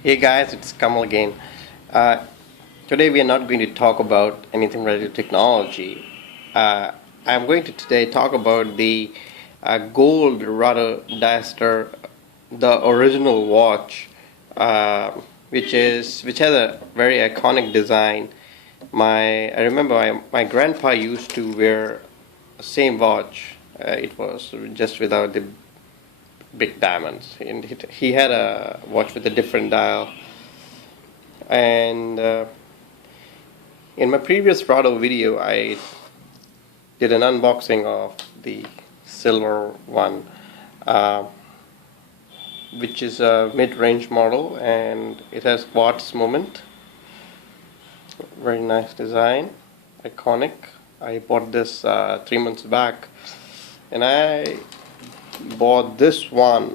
Hey guys, it's Kamal again. Uh, Today we are not going to talk about anything related to technology. Uh, I'm going to today talk about the gold Rado Diastar, the original watch, uh, which has a very iconic design. I remember my grandpa used to wear the same watch. It was just without the big diamonds, and he had a watch with a different dial. And in my previous Rado video, I did an unboxing of the silver one, uh, which is a mid-range model, and it has quartz movement. Very nice design, iconic. I bought this 3 months back, and I bought this one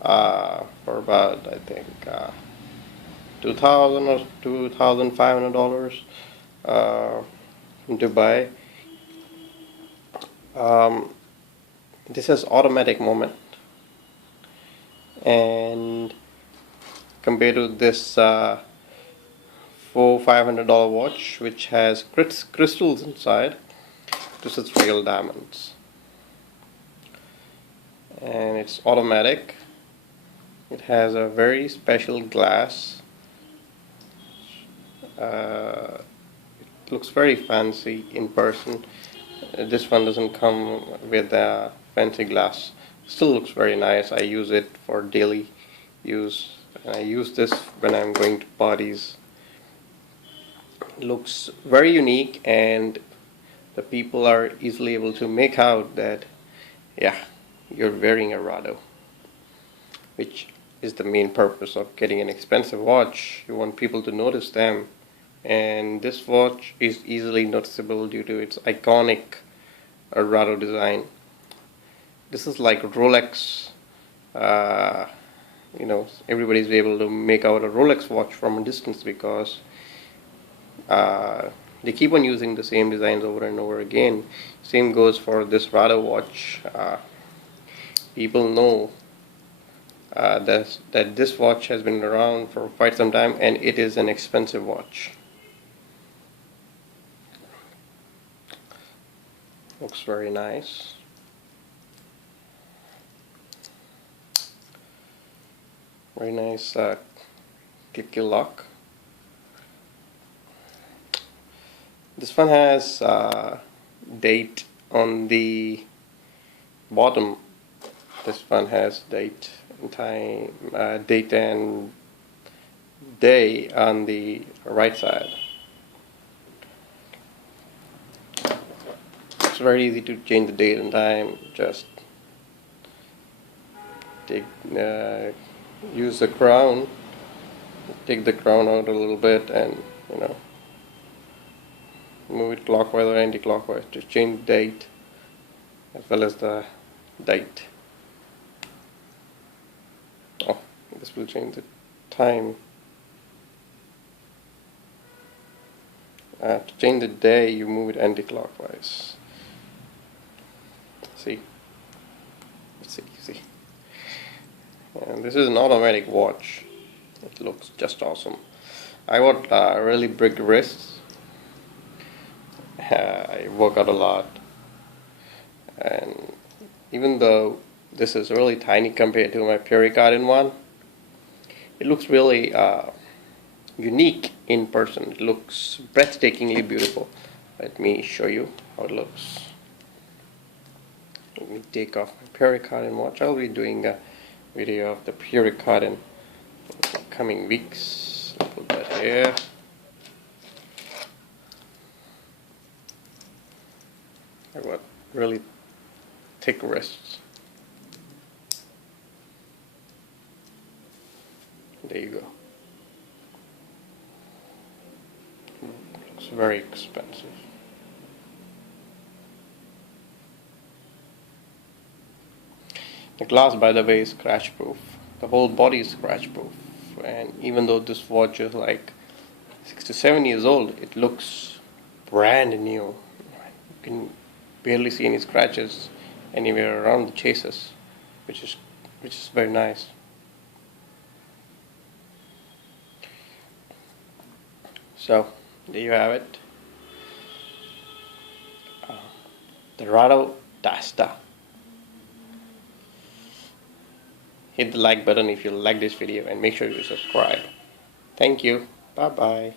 for about, I think, 2,000 or $2,500 in Dubai. Um, this has automatic movement, and compared to this $400-500 watch, which has crystals inside, this is real diamonds, and it's automatic. It has a very special glass. It looks very fancy in person. This one doesn't come with a fancy glass. Still looks very nice. I use it for daily use, and I use this when I'm going to parties. It looks very unique, and the people are easily able to make out that, yeah, you're wearing a Rado, which is the main purpose of getting an expensive watch. You want people to notice them, and this watch is easily noticeable due to its iconic Rado design. This is like Rolex. uh, Everybody's able to make out a Rolex watch from a distance because they keep on using the same designs over and over again. Same goes for this Rado watch. People know that this watch has been around for quite some time, and it is an expensive watch. Looks very nice. Very nice clicky lock. This one has date on the bottom. This one has date and time, date and day on the right side. It's very easy to change the date and time. Just use the crown, take the crown out a little bit, and move it clockwise or anti-clockwise to change the date as well as the date. Oh, this will change the time. To change the day, you move it anti-clockwise. See? See. And this is an automatic watch. It looks just awesome. I got really big wrists. I work out a lot, and even though this is really tiny compared to my pericardian one, it looks really unique in person. It looks breathtakingly beautiful. Let me show you how it looks. Let me take off my pericardian watch. I'll be doing a video of the pericardian in the coming weeks. I'll put that here. I've got really thick wrists. There you go. Looks very expensive. The glass, by the way, is scratch proof. The whole body is scratch proof. And even though this watch is like 6 to 7 years old, it looks brand new. You can barely see any scratches anywhere around the chases, which is very nice. So there you have it. The Rado Diastar. Hit the like button if you like this video and make sure you subscribe. Thank you. Bye bye.